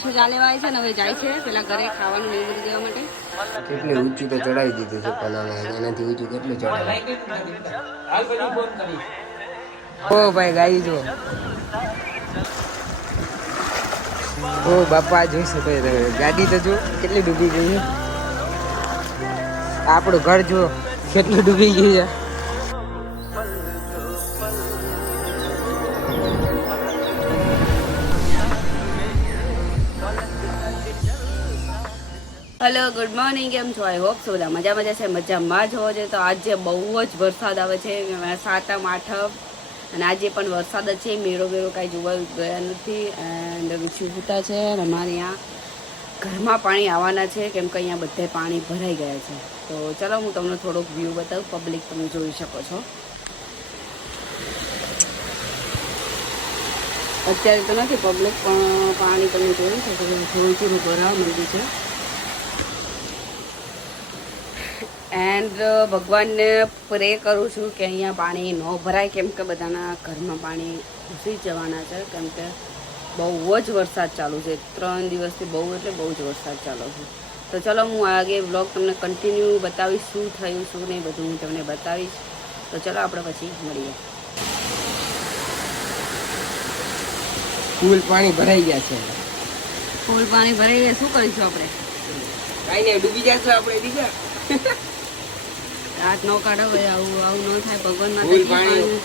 ચાલે વાય છે ને હવે જાય છે પેલા ઘરે ખાવાનું લઈ બધું દેવા માટે. કેટલી ઊંચી તો ચડાવી દીધું છે પેલા એનાથી ઊંચું કેટલું ચડાવે. ઓ ભાઈ ગાઈ જો ઓ બાપા જોઈ શકો તમે ગાડી તો જો કેટલી ડૂબી ગઈ છે. આપણું ઘર જો કેટલું ડૂબી ગયું છે. હેલો ગુડ મોર્નિંગ, કેમ છો? આઈ હોપ સો બધા મજા છે, મજામાં જ હોવો જોઈએ. તો આજે બહુ જ વરસાદ આવે છે, 7મ 8મ અને આજે પણ વરસાદ જ છે. મેળો કાંઈ જોવા ગયા નથી એન્ડ વિશુભૂતા છે અને અમારે અહીંયા ઘરમાં પાણી આવવાના છે કેમ કે અહીંયા બધે પાણી ભરાઈ ગયા છે. તો ચલો હું તમને થોડોક વ્યૂ બતાવું. પબ્લિક તમે જોઈ શકો છો. અત્યારે તો નથી પબ્લિક, પણ પાણી તમે જોયું છે થોડું થોડું ભરાવા માંડ્યું છે. એન્ડ ભગવાનને પ્રે કરું છું કે અહીંયા પાણી ન ભરાય કેમ કે બધાના ઘરમાં પાણી ઘૂસી જવાના છે કેમ કે બહુ જ વરસાદ ચાલુ છે. 3 દિવસથી બહુ એટલે બહુ જ વરસાદ ચાલુ છે. તો ચલો હું આગે વ્લોગ તમને કન્ટિન્યુ બતાવીશ, શું થયું શું નહીં બધું હું તમને બતાવીશ. તો ચલો આપણે પછી મળીએ. ફૂલ પાણી ભરાઈ ગયા છે. ફૂલ પાણી ભરાઈ ગયા, શું કરીશું આપણે? કાંઈ નહીં, ડૂબી જશું આપણે બીજા. રાત નો કાઢો ભાઈ, આવું ન થાય. ભગવાન ફૂલ પાણી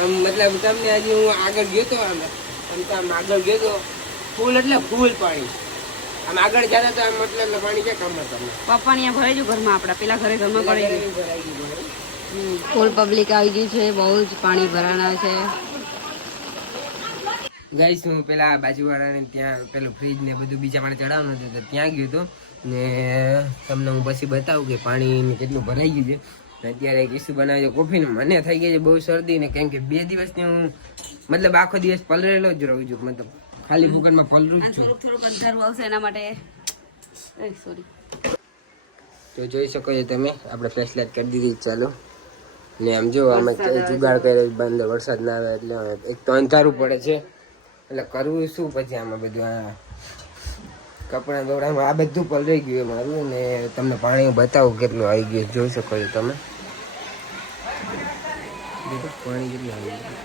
આમ મતલબ તમને હજી હું આગળ ગયો તો આમ આગળ ગયો તો ફૂલ એટલે ફૂલ પાણી આમ આગળ જતા તો આમ મતલબ પાણી ક્યાં કામ તમને પપ્પા અહીંયા ભરાઈ ગયું ઘરમાં, આપણા પેલા ઘરમાં પડી ગયું. ફૂલ પબ્લિક આવી ગઈ છે, બહુ જ પાણી ભરાણા છે. ગાઈસ હું પેલા બાજુવાળાને ત્યાં પેલું ફ્રીજ ને બધું બીજા પાણી ચડાવવાનું હતું તો ત્યાં ગયો હતો ને તમને હું પછી બતાવું કે પાણી કેટલું ભરાઈ ગયું છે. અત્યારે એક ઇસ્યુ બનાવ્યો છે કોફી ને મને થઈ ગઈ છે બહુ શરદી ને કેમ કે 2 દિવસથી હું મતલબ આખો દિવસ પલરેલો જ રહું છું, મતલબ ખાલી ફૂકટમાં પલરું જ છું. થોડુંક અંધારું આવશે એના માટે સોરી. તો જોઈ શકો છો તમે આપણે ફ્લેશ લાઇટ કરી દીધી ચાલો ને આમ જો અમે જુગાડ કર્યો બંધ વરસાદ ના આવે એટલે એક તો અંધારું પડે છે એટલે કરવું શું પછી આમાં બધું આ કપડાં દોડામાં આ બધું પલરાઈ ગયું મારું ને તમને પાણી બતાવું કેટલું આવી ગયું જોઈ શકો છો તમે. પાણી કેટલું આવી ગયું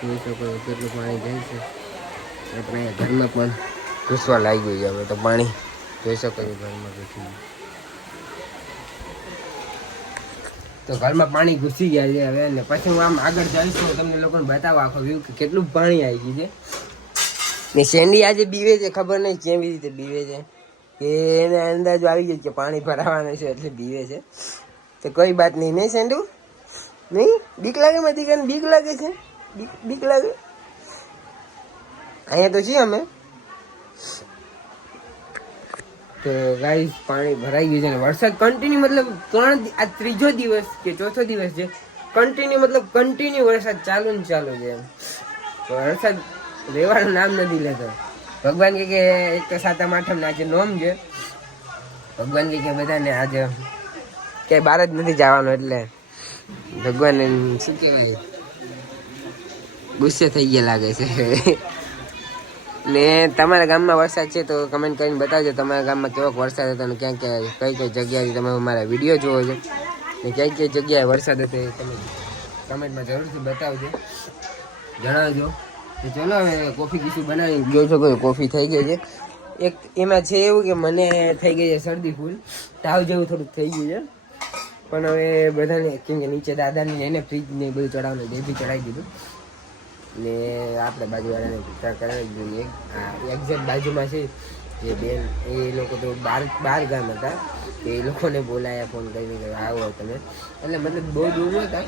જોઈ શકો છો કેટલું પાણી જાય છે. આપણે ઘરમાં પણ ઘૂસવા લાગી ગયું છે હવે તો પાણી જોઈ શકો છો ઘરમાં ઘૂસી તો ઘરમાં પાણી ઘૂસી ગયા છે હવે ને પછી હું આમ આગળ જઈશ તો તમને લોકોને બતાવો આખો વ્યૂ કે કેટલું પાણી આવી ગયું છે. ને શેન્ડી આજે બીવે છે, ખબર નહીં કેવી રીતે બીવે છે કે એને અંદાજો આવી જાય કે પાણી ભરાવાનું છે એટલે બીવે છે. તો કોઈ વાત નહીં નહીં શેન્ડુ નહીં બીક લાગે મારી કાને બીક લાગે છે બીક લાગે અહીંયા તો છીએ અમે. તો ગાઈસ પાણી ભરાઈ ગયું છે ને વરસાદ કન્ટિન્યુ મતલબ આ 3જો દિવસ કે 4થો દિવસ છે કન્ટિન્યુ મતલબ કન્ટિન્યુ વરસાદ ચાલુ ને ચાલુ છે. વરસાદ રહેવાનું નામ નથી લેતો. ભગવાન કે એક તો 7મ 8મ ને આજે નોમ છે. ભગવાન કે બધાને આજે ક્યાંય બહાર જ નથી જવાનું એટલે ભગવાન શું કહેવાય ગુસ્સે થઈ ગયા લાગે છે. ને તમારા ગામમાં વરસાદ છે તો કમેન્ટ કરીને બતાવજો તમારા ગામમાં કેવો વરસાદ હતો અને ક્યાં ક્યાં કઈ જગ્યાએથી તમે મારા વિડીયો જોવો છો ને કઈ જગ્યાએ વરસાદ હતો એ તમે કમેન્ટમાં જરૂરથી બતાવજો, જણાવજો. તો ચલો હવે કોફી કીશું બનાવીને જોઈ શકો છો કોફી થઈ ગઈ છે. એક એમાં છે એવું કે મને થઈ ગઈ છે શરદી ફૂલ તાવ જેવું થોડુંક થઈ ગયું છે પણ હવે બધાને કેમ કે નીચે દાદાને એને ફ્રીજ ને બધું ચડાવવાનું એ બી ચડાવી દીધું ને આપણે બાજુવાળાને કરાવી જોઈએ. આ એક્ઝેક્ટ બાજુમાં છે જે બેન એ લોકો તો બાર ગામ હતા એ લોકોને બોલાયા ફોન કરીને કે આવો તમે એટલે મતલબ બહુ દૂર હતા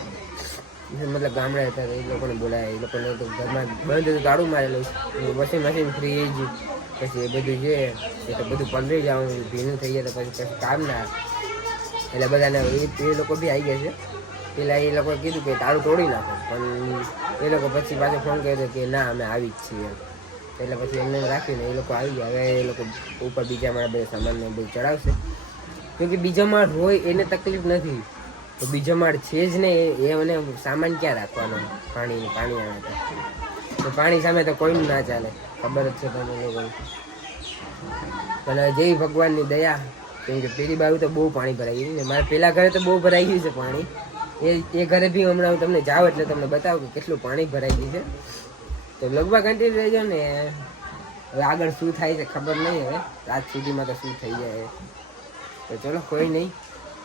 મતલબ ગામડા હતા એ લોકોને બોલાયા. એ લોકોને તો ઘરમાં બંધ તાળું મારેલું વોશિંગ મશીન ફ્રીજ પછી એ બધું છે એ તો બધું પલરી જવાનું ભીનું થઈ જાય તો પછી કામ ના એટલે બધાને એ લોકો બી આવી ગયા છે. પેલા એ લોકોએ કીધું કે તાળું તોડી નાખો પણ એ લોકો પછી પાછો ફોન કર્યો કે ના અમે આવી જ છીએ એટલે પછી એમને રાખીને એ લોકો આવી ગયા. હવે એ લોકો ઉપર બીજા મારા બધા સામાનને બધું ચડાવશે કેમકે બીજા માળ હોય એને તકલીફ નથી તો બીજો માળ છે જ ને એ મને સામાન ક્યાં રાખવાનો પાણી આવે તો પાણી સામે તો કોઈનું ના ચાલે, ખબર જ છે તમે લોકોને. પણ જેવી ભગવાનની દયા, કેમ કે પેલી બાજુ તો બહુ પાણી ભરાઈ ગયું ને, મારા પેલા ઘરે તો બહુ ભરાઈ ગયું છે પાણી. એ ઘરે બી હમણાં હું તમને જાઉં એટલે તમને બતાવું કે કેટલું પાણી ભરાઈ ગયું છે. તો લગભગ કન્ટિન્યુ રહેજો ને. હવે આગળ શું થાય છે ખબર નહીં, હવે રાત સુધીમાં તો શું થઈ જાય. તો ચલો કોઈ નહીં,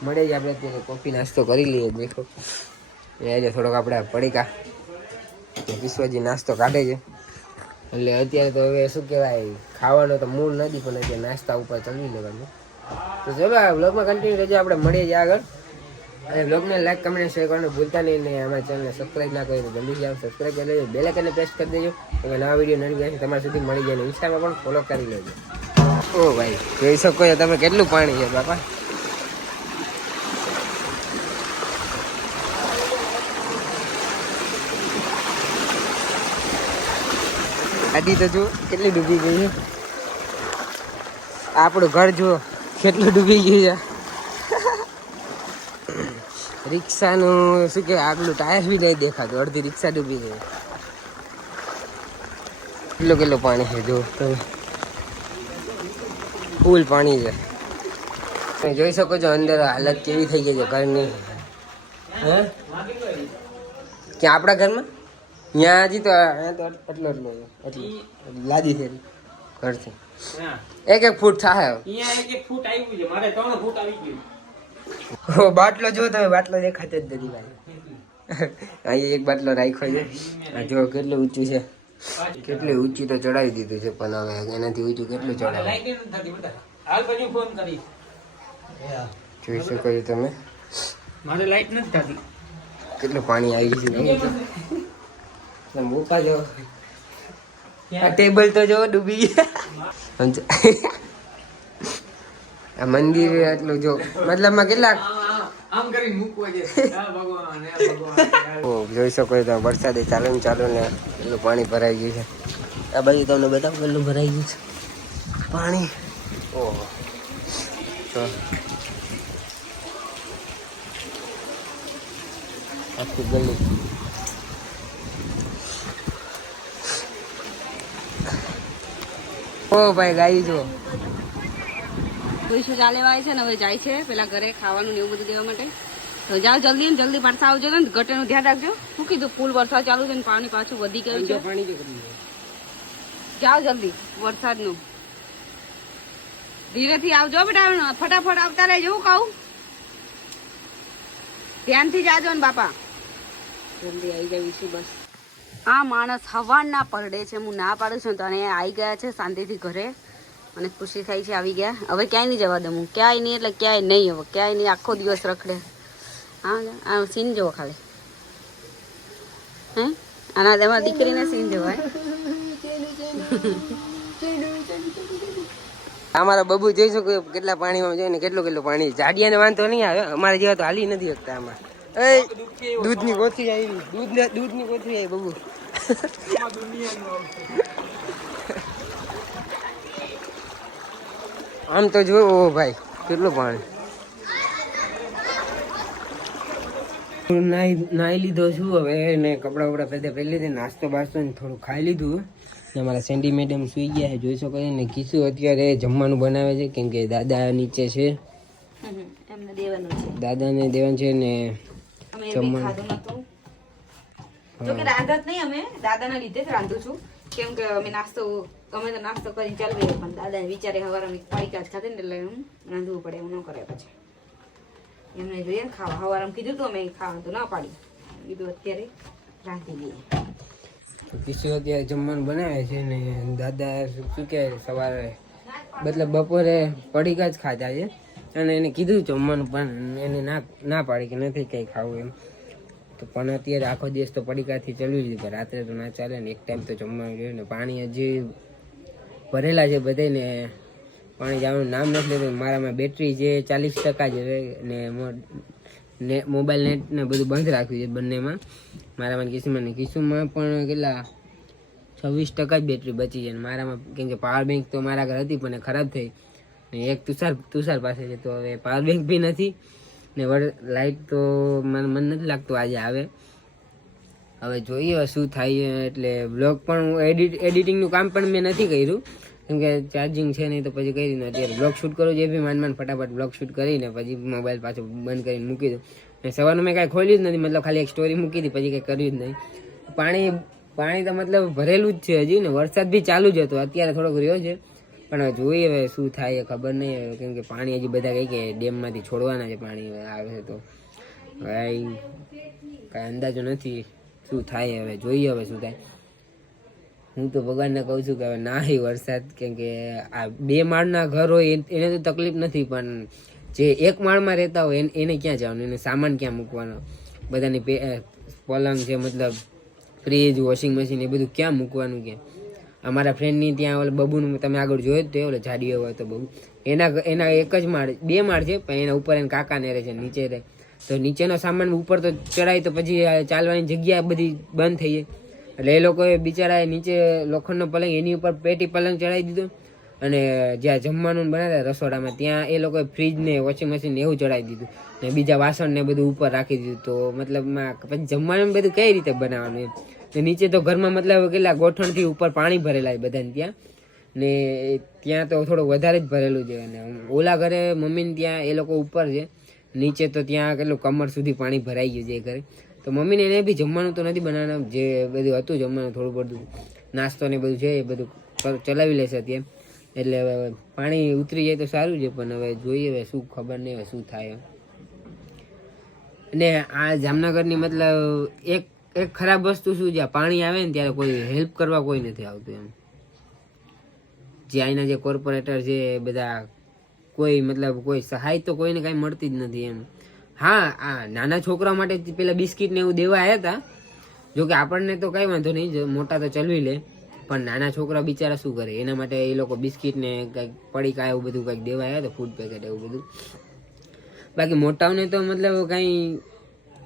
મળે જ આપણે અત્યારે કોફી નાસ્તો કરી લઈએ. દેખો આજે થોડોક આપણે પડીકા વિશ્વજી નાસ્તો કાઢે છે, એટલે અત્યારે તો હવે શું કહેવાય, ખાવાનો તો મૂળ નથી, પણ અત્યારે નાસ્તા ઉપર ચલવી લેવાનું. તો ચલો આ બ્લોગમાં કન્ટિન્યુ રહેજો, આપણે મળીએ જ આગળ. અને બ્લોગને લાઈક કમેન્ટ શેર કરવાનું ભૂલતા નહીં, ને અમારા ચેનલને સબસ્ક્રાઈબ ના કરી તો જલ્દી જાઓ સબસ્ક્રાઈબ કરી લેજો, બેલ આઇકનને પ્રેસ કરી દેજો, તમે નવા વિડીયો નોટિફિકેશન તમારા સુધી મળી જાય. ને ઇન્સ્ટામાં પણ ફોલો કરી લેજો. ઓ ભાઈ જોઈ શકો છો તમે કેટલું પાણી છે બાપા. ગાડી તો જુઓ કેટલી ડૂબી ગઈ છે, આપણું ઘર જુઓ કેટલું ડૂબી ગયું છે. રિક્ષાનું શું કે આગલું ટાયર બી નહીં દેખાતું, અડધી રિક્ષા ડૂબી ગઈ. કેટલું પાણી છે જો તમે, ફૂલ પાણી છે. તમે જોઈ શકો છો અંદર હાલત કેવી થઈ ગઈ છે ઘરની. હે ક્યાં આપણા ઘરમાં? ત્યાં હજી તો એટલો લાદી છે ઘરથી, એક ફૂટ થાય. બાટલો જો તમે, બાટલો દેખાતો જ નથી ભાઈ. અહીંયા એક બાટલો રાખ્યો છે, જો કેટલું ઊંચું છે, કેટલી ઊંચી તો ચડાવી દીધું છે, પણ હવે એનાથી ઊંચું કેટલું ચડાવે જોઈ શકો છો તમે. મારે લાઈટ નથી થતી, કેટલું પાણી આવી છે. મોકા જો આ ટેબલ તો જો ડૂબી ગયા. આ મંદિર એટલું જો મતલબમાં કેટલાક આમ કરી મૂકવા છે. જોઈ શકો છો વરસાદે ચાલુ ને એટલું પાણી ભરાઈ ગયું છે. આ બાજુ તમને બતાવો કેટલું ભરાઈ ગયું છે પાણી. ઓહો તો આખી ગલી. ઓ ભાઈ ગાઈ જો પૈસા ચાલે વાય છે ને, હવે જાય છે પેલા ઘરે ખાવાનું ને એવું બધું દેવા માટે. તો જાઓ જલ્દી ને જલ્દી પાછા આવજો ને, ગટરનું ધ્યાન રાખજો. શું કીધું, ફૂલ વરસાદ ચાલુ છે ને પાણી પાછું વધી ગયું છે. જાઓ જલ્દી, વરસાદનું ધીરેથી આવજો બેટા, ફટાફટ આવતા રહેજો. હું કહું ધ્યાનથી જાજો ને બાપા, જલ્દી આવી જઈશું બસ. આ માણસ હવાના પરડે છે, હું ના પાડું છું તો આવી ગયા છે શાંતિથી ઘરે, અને ખુશી થાય છે આવી ગયા. હવે ક્યાંય નહીં જવા દઉં હું, ક્યાંય નહીં એટલે ક્યાંય નહીં, હવે ક્યાંય નહીં, આખો દિવસ રખડે. હા આ સીન જોવો ખાલી, હે આના તમારા દીકરીને સીન જોવાય. અમારા બબુ જોઈ શકો કેટલા પાણીમાં જોઈને કેટલું પાણી. જાડિયાને વાંધો નહીં આવે, અમારે જેવા તો હાલી નથી શકતા આમાં. દૂધની કોથળી આવી, દૂધની કોથળી આવી બબુ. આમ તો જો ભાઈ કેટલું પાણી. નાહી લીધો છું હવે ને, કપડા વપડા પહેલા પહેરી લીધે, નાસ્તો બાસ્તો ને થોડું ખાઈ લીધું. ને અમારા સેન્ડી મેડમ સુઈ ગયા છે જોઈ શકો છો ને. કીશું અત્યારે જમવાનું બનાવે છે, કેમ કે દાદા નીચે છે, દાદાને દેવાનું છે ને જમવાનું. જો કે રાંધત નહીં, અમે દાદાના લીધે જ રાંધું છું, કેમ કે અમે નાસ્તો કરીને ચાલવી, પણ દાદા વિચારે હવાર અમે પાડીકા જ ખાતે ને એટલે રાંધવું પડે, એવું ન કરે. પછી એમને જોઈએ ને ખાવા, હવાર આમ કીધું તું અમે ખાવા તો ના પાડી, કીધું અત્યારે રાંધી લઈએ. કીશું અત્યારે જમવાનું બનાવે છે ને, દાદા શું કે સવારે મતલબ બપોરે પડીકા જ ખાતા છે, અને એને કીધું જમવાનું પણ એને ના પાડી કે નથી કંઈ ખાવું એમ. તો પણ અત્યારે આખો દિવસ તો પડીકાથી ચલવી લીધું, રાત્રે તો ના ચાલે ને, એક ટાઈમ તો જમવાનું જોઈએ ને. પાણી હજી ભરેલા છે બધે ને, પાણી જવાનું નામ નથી લેતું. મારામાં બેટરી જે 40% છે ને મોબાઈલ નેટ ને બધું બંધ રાખ્યું છે બંનેમાં, મારામાં કિસ્સુમાં પણ કેટલા 26% જ બેટરી બચી છે. મારામાં કેમ કે પાવર બેંક તો મારા ઘર હતી પણ ખરાબ થઈ, ને એક તુષાર પાસે છે, તો હવે પાવર બેંક બી નથી ને લાઇટ તો મને નથી લાગતું આજે આવે. હવે જોઈએ શું થાય. એટલે બ્લોગ પણ હું એડિટિંગનું કામ પણ મેં નથી કર્યું, કેમ કે ચાર્જિંગ છે નહીં તો પછી કઈ રીતના અત્યારે બ્લોગ શૂટ કરું જે બી માંડ ફટાફટ બ્લોગ શૂટ કરીને પછી મોબાઈલ પાછો બંધ કરીને મૂકી દઉં. અને સવારનું મેં કાંઈ ખોલ્યું જ નથી, મતલબ ખાલી એક સ્ટોરી મૂકી હતી, પછી કંઈ કર્યું જ નહીં. પાણી તો મતલબ ભરેલું જ છે હજી ને, વરસાદ બી ચાલુ જ હતો, અત્યારે થોડોક રહ્યો છે. પણ હવે જોઈએ હવે શું થાય ખબર નહીં હવે, કેમ કે પાણી હજી બધા કહે કે ડેમમાંથી છોડવાના છે પાણી હવે આવે છે, તો હવે કાંઈ અંદાજો નથી શું થાય. હવે જોઈએ હવે શું થાય. હું તો ભગવાનને કહું છું કે હવે ના હોય વરસાદ, કેમ કે આ 2 માળના ઘર હોય એને તો તકલીફ નથી, પણ જે 1 માળમાં રહેતા હોય એને ક્યાં જવાનું, એને સામાન ક્યાં મૂકવાનો, બધાની પલંગ છે મતલબ ફ્રીજ વોશિંગ મશીન એ બધું ક્યાં મૂકવાનું કે. અમારા ફ્રેન્ડની ત્યાં ઓલે બબુનું તમે આગળ જોયો જ તો ઓલે જાડીઓ હોય તો બબુ, એના એક જ માળ 2 માળ છે, પણ એના ઉપર એના કાકાને રહે છે, નીચે રહે. તો નીચેનો સામાન ઉપર તો ચડાય તો પછી ચાલવાની જગ્યા બધી બંધ થઈ જાય. એટલે એ લોકોએ બિચારા નીચે લોખંડનો પલંગ એની ઉપર પેટી પલંગ ચડાવી દીધો, અને જ્યાં જમવાનું બનાવતા રસોડામાં ત્યાં એ લોકોએ ફ્રીજ ને વોશિંગ મશીન એવું ચડાવી દીધું, ને બીજા વાસણ ને બધું ઉપર રાખી દીધું. તો મતલબમાં પછી જમવાનું બધું કઈ રીતે બનાવવાનું એમ. ને નીચે તો ઘરમાં મતલબ કેટલા ગોઠણથી ઉપર પાણી ભરેલા છે બધાને ત્યાં, ને ત્યાં તો થોડું વધારે જ ભરેલું છે. અને ઓલા ઘરે મમ્મીને ત્યાં એ લોકો ઉપર છે, નીચે તો ત્યાં કેટલું કમર સુધી પાણી ભરાઈ ગયું છે એ ઘરે. તો મમ્મીને એને બી જમવાનું તો નથી બનાવવાનું, જે બધું હતું જમવાનું થોડું બધું નાસ્તો ને બધું છે એ બધું ચલાવી લેશે અત્યારે. એટલે હવે પાણી ઉતરી જાય તો સારું છે, પણ હવે જોઈએ હવે શું ખબર નહીં હવે શું થાય. અને આ જામનગરની મતલબ એક ખરાબ વસ્તુ શું છે, પાણી આવે ને ત્યારે કોઈ હેલ્પ કરવા કોઈ નથી આવતું એમ. જે અહીંના જે કોર્પોરેટર છે બધા કોઈ મતલબ કોઈ સહાય તો કોઈને કાંઈ મળતી જ નથી એમ. હા, આ નાના છોકરા માટે પેલા બિસ્કિટ ને એવું દેવા આવ્યા હતા, જોકે આપણને તો કઈ વાંધો નહીં, મોટા તો ચલવી લે, પણ નાના છોકરા બિચારા શું કરે, એના માટે એ લોકો બિસ્કિટ ને કંઈક પડીકા એવું બધું કંઈક દેવા આવ્યા હતા, ફૂડ પેકેટ એવું બધું. બાકી મોટાઓને તો મતલબ કાંઈ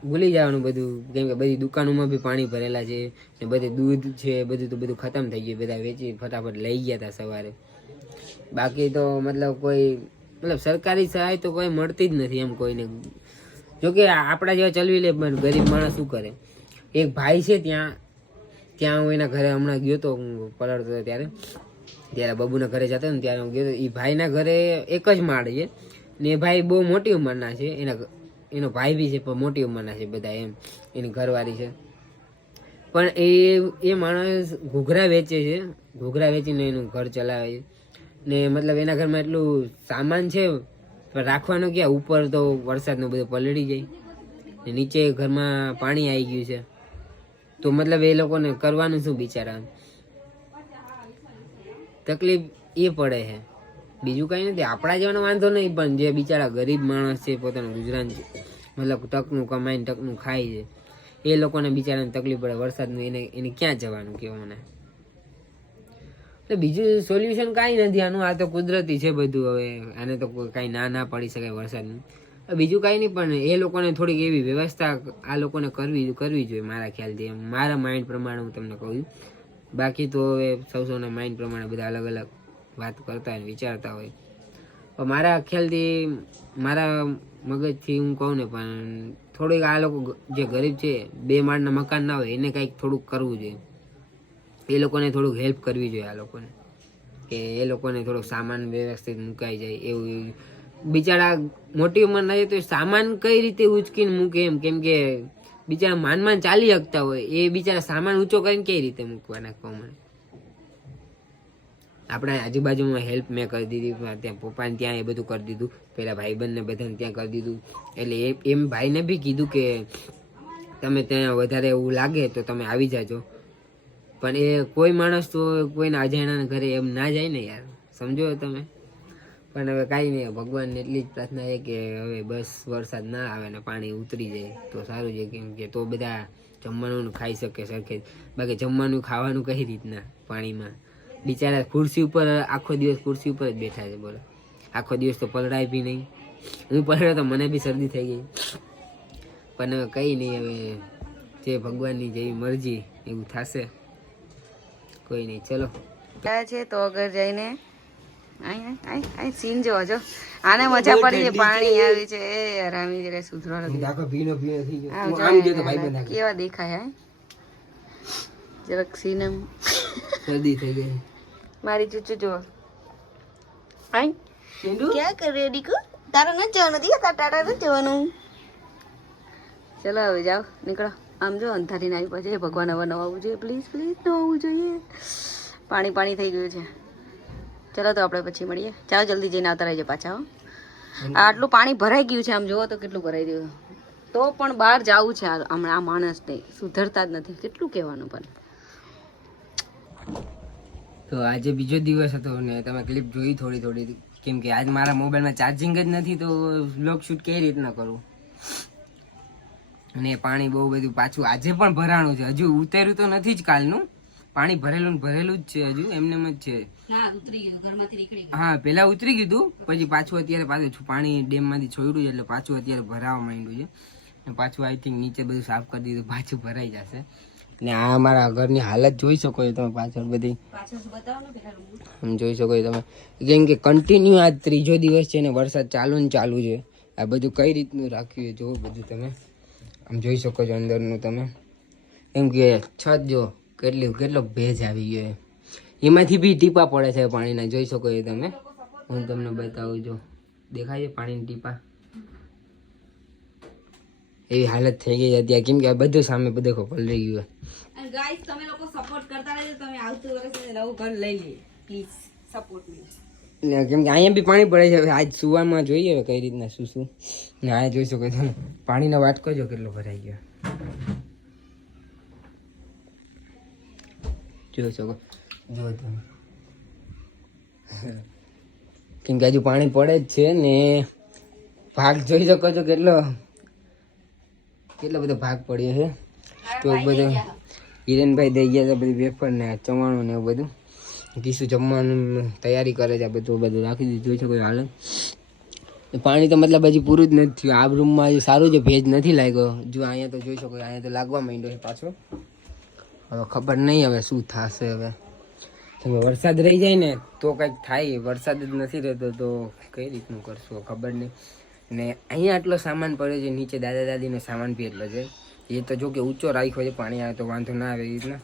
ભૂલી જવાનું બધું, કેમ કે બધી દુકાનોમાં બી પાણી ભરેલા છે, ને બધે દૂધ છે બધું તો બધું ખતમ થઈ ગયું, બધા વેચી ફટાફટ લઈ ગયા હતા સવારે. બાકી તો મતલબ કોઈ મતલબ સરકારી સહાય તો કોઈ મળતી જ નથી એમ કોઈને. જોકે આપણા જેવા ચલવી લે, પણ ગરીબ માણસ શું કરે. એક ભાઈ છે ત્યાં હું એના ઘરે હમણાં ગયો હતો, હું પલળતો હતો ત્યારે બબુના ઘરે જતો ને ત્યારે હું ગયો હતો. એ ભાઈના ઘરે એક જ માળ છે, ને એ ભાઈ બહુ મોટી ઉંમરના છે, એનો ભાઈ બી છે પણ મોટી ઉંમરના છે બધા એમ, એની ઘરવાળી છે. પણ એ માણસ ઘૂઘરા વેચે છે, ઘૂઘરા વેચીને એનું ઘર ચલાવે છે. ને મતલબ એના ઘરમાં એટલું સામાન છે પણ રાખવાનું ક્યાં, ઉપર તો વરસાદનું બધું પલળી જાય, ને નીચે ઘરમાં પાણી આવી ગયું છે. તો મતલબ એ લોકોને કરવાનું શું બિચારા, તકલીફ એ પડે છે, બીજું કઈ નથી. આપણા જેવાનો વાંધો નહીં, પણ જે બિચારા ગરીબ માણસ છે, પોતાનું ગુજરાન છે મતલબ ટકનું કમાઈને ટકનું ખાય છે, એ લોકોને બિચારાને તકલીફ પડે વરસાદનું, એને ક્યાં જવાનું કેવું મને. તો બીજું સોલ્યુશન કાંઈ નથી આનું, આ તો કુદરતી છે બધું. હવે આને તો કાંઈ ના પડી શકાય વરસાદનું. બીજું કાંઈ નહીં, પણ એ લોકોને થોડીક એવી વ્યવસ્થા આ લોકોને કરવી જોઈએ મારા ખ્યાલથી, એમ મારા માઇન્ડ પ્રમાણે હું તમને કહું છું. બાકી તો હવે સૌના માઇન્ડ પ્રમાણે બધા અલગ અલગ વાત કરતા હોય વિચારતા હોય. પણ મારા ખ્યાલથી મારા મગજથી હું કહું ને, પણ થોડીક આ લોકો જે ગરીબ છે 2 માળના મકાન ના હોય એને કંઈક થોડુંક કરવું જોઈએ, એ લોકોને થોડુંક હેલ્પ કરવી જોઈએ આ લોકોને, કે એ લોકોને થોડોક સામાન વ્યવસ્થિત મુકાઈ જાય એવું. બિચારા મોટી ઉંમર ના જાય તો સામાન કઈ રીતે ઉચકીને મૂકે એમ, કેમ કે બિચારા માન ચાલી શકતા હોય, એ બિચારા સામાન ઊંચો કરીને કઈ રીતે મૂકવાના કહો મને. આપણા આજુબાજુમાં હેલ્પ મેં કરી દીધી, ત્યાં પપ્પાને ત્યાં એ બધું કરી દીધું, પેલા ભાઈબંધને બધાને ત્યાં કરી દીધું. એટલે એમ ભાઈને બી કીધું કે તમે ત્યાં વધારે એવું લાગે તો તમે આવી જાજો. પણ એ કોઈ માણસ તો કોઈના અજાણ્યાના ઘરે એમ ના જાય ને યાર, સમજો તમે. પણ હવે કાંઈ નહીં, ભગવાનને એટલી જ પ્રાર્થના છે કે હવે બસ વરસાદ ના આવે ને પાણી ઉતરી જાય તો સારું છે, કેમ કે તો બધા જમવાનું ખાઈ શકે સરખે. બાકી જમવાનું ખાવાનું કઈ રીતના પાણીમાં, બિચારા ખુરશી ઉપર આખો દિવસ ખુરશી ઉપર જ બેઠા છે, બોલો આખો દિવસ તો પલળાય બી નહીં. હું પલળ્યો તો મને બી શરદી થઈ ગઈ, પણ હવે કંઈ નહીં, હવે જે ભગવાનની જેવી મરજી એવું થશે, કોઈ નહીં. ચલો છે તો અગર જઈને સીન જોવો છો, આને મજા પડી છે, પાણી આવી છે એ હરામી જરા સુધરો કેવા દેખાય. જરાક સીને શરદી થઈ ગઈ. મારી ચૂચુ જો આઈ ક્યાં કરે દીકુ તારે ન જવાનું દી ટાટા ન જવાનું. ચલો હવે જાઓ નીકળો. આમ જો અંધારી આવી પછી ભગવાન હવે નવાવું જોઈએ પ્લીઝ પ્લીઝ નવાવું જોઈએ. પાણી પાણી થઈ ગયું છે. ચલો તો આપણે પછી મળીએ. ચાલો જલ્દી જઈને આવતા રહેજો પાછા. હો આટલું પાણી ભરાઈ ગયું છે આમ જુઓ તો કેટલું ભરાઈ ગયું તો પણ બહાર જવું છે હમણાં. આ માણસને સુધરતા જ નથી કેટલું કહેવાનું પણ. તો આજે બીજો દિવસ હતો ને તમે ક્લિપ જોઈ થોડી થોડી, કેમ કે આજ મારા મોબાઈલમાં ચાર્જિંગ જ નથી તો વ્લોગ શૂટ કઈ રીતના કરું. અને પાણી બહુ બધું પાછું આજે પણ ભરાણું છે. હજુ ઉતર્યું તો નથી જ કાલનું. પાણી ભરેલું ને ભરેલું જ છે હજુ એમને જ છે. હા પેલા ઉતરી ગયું હતું પછી પાછું અત્યારે પાછું પાણી ડેમમાંથી છોડ્યું છે એટલે પાછું અત્યારે ભરાવા માંડ્યું છે. અને પાછું આઈ થિંક નીચે બધું સાફ કરી દીધું પાછું ભરાઈ જશે. ને આ અમારા ઘરની હાલત જોઈ શકો છો તમે પાછળ બધી જોઈ શકો છો તમે, કેમ કે કન્ટિન્યુ આજ ત્રીજો દિવસ છે ને વરસાદ ચાલુ ને ચાલુ છે. આ બધું કઈ રીતનું રાખ્યું છે જો બધું તમે આમ જોઈ શકો છો અંદરનું તમે, કેમ કે છત જો કેટલો ભેજ આવી ગયો એમાંથી બી ટીપા પડે છે પાણીના જોઈ શકો છો તમે. હું તમને બતાવું જો દેખાય છે પાણીની ટીપા. એવી હાલત થઈ ગઈ અત્યારે કેમ કે આ બધું સામે બધું પલળી ગયું. ગાઈસ તમે લોકો સપોર્ટ કરતા રહેજો. તમે આવતું વર્ષે નવું ઘર લઈ લઈએ પ્લીઝ સપોર્ટ મી. ને કેમ કે અહીંયા બી પાણી પડે છે. હવે આજ સુવામાં જોઈએ હવે કઈ રીતના શું ને આ જોઈ શકો તમે પાણીનો વાટકો જો કેટલો ભરાઈ ગયો જોઈ શકો જો તમે, કેમ કે હજુ પાણી પડે જ છે ને ભાગ જોઈ શકો છો કેટલો બધો ભાગ પડ્યો છે. તો બધું હિરેનભાઈ દઈ ગયા છે બધી વેફર ને ચવાણું ને એવું બધું. કીશું જમવાનું તૈયારી કરે છે. બધું રાખી દીધું જોઈ શકો હાલ. પાણી તો મતલબ હજી પૂરું જ નથી થયું. આ રૂમમાં હજી સારું છે ભેજ નથી લાગ્યો. જો અહીંયા તો જોઈ શકો અહીંયા તો લાગવા માંડ્યો છે પાછો. હવે ખબર નહીં હવે શું થશે. હવે વરસાદ રહી જાય ને તો કંઈક થાય. વરસાદ જ નથી રહેતો તો કઈ રીતનું કરશું ખબર નહીં. ને અહીંયા આટલો સામાન પડ્યો છે નીચે દાદા દાદીનો સામાન બી એટલો છે. એ તો જો કે ઊંચો રાખ્યો છે પાણી આવે તો વાંધો ના આવે એ રીતના.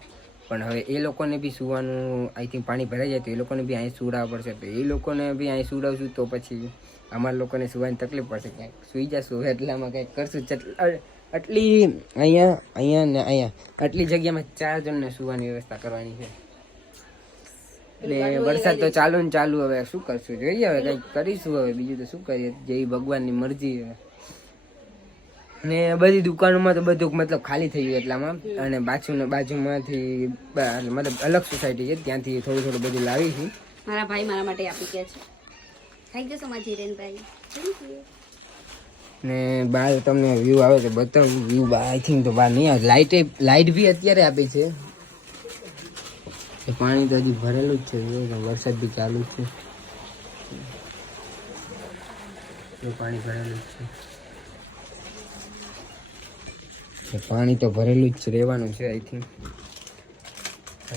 પણ હવે એ લોકોને બી સુવાનું આઈ થિંક પાણી ભરાઈ જાય તો એ લોકોને બી અહીં સુડાવવા પડશે. તો એ લોકોને બી અહીં સુડાવશું તો પછી અમારા લોકોને સુવાની તકલીફ પડશે. ક્યાંક સુઈ જશું એટલામાં કંઈક કરશું. આટલી અહીંયા ને અહીંયા આટલી જગ્યામાં 4 જણને સુવાની વ્યવસ્થા કરવાની છે. ને વરસાદ તો ચાલુ ને ચાલુ. હવે શું કરશું જોઈએ હવે કંઈક કરીશું. હવે બીજું તો શું કરીએ જેવી ભગવાનની મરજી. ને બધી દુકાનોમાં તો બધું મતલબ ખાલી થઈ ગયું એટલામાં. અને બાજુમાંથી મતલબ અલગ સોસાયટી છે ત્યાંથી થોડું બધું લાવી છું. મારા ભાઈ મારા માટે આપી ગયા છે. થેન્ક યુ સો મચ હિરેનભાઈ. Thank you. ને બહાર તમને વ્યૂ આવે તો બતાવું. વ્યૂ આઈ થિંક તો બહાર નહીં આવે. લાઇટ બી અત્યારે આપી છે. પાણી તો હજી ભરેલું જ છે. વરસાદ બી ચાલુ જ છે. પાણી ભરેલું જ છે. પાણી તો ભરેલું જ રહેવાનું છે આઈ થિંક.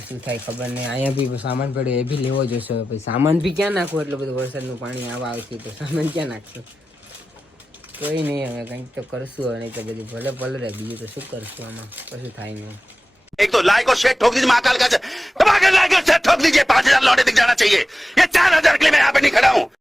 શું થાય ખબર નહીં. અહીંયા બી સામાન પડ્યો એ બી લેવો જોઈશે. પછી સામાન બી ક્યાં નાખવું એટલું બધું વરસાદનું પાણી આવશે તો સામાન ક્યાં નાખશું. કોઈ નહીં હવે કંઈક તો કરશું. અને તો બધું ભલે પલરે બીજું તો શું કરશું આમાં કશું થાય નહીં. एक तो लाइक और शेयर ठोक दीजिए महाकाल का दबाकर लाइक और शेयर ठोक दीजिए 5000 लौटे दिख जाना चाहिए. ये 4000 के लिए मैं यहाँ पे नहीं खड़ा हूँ.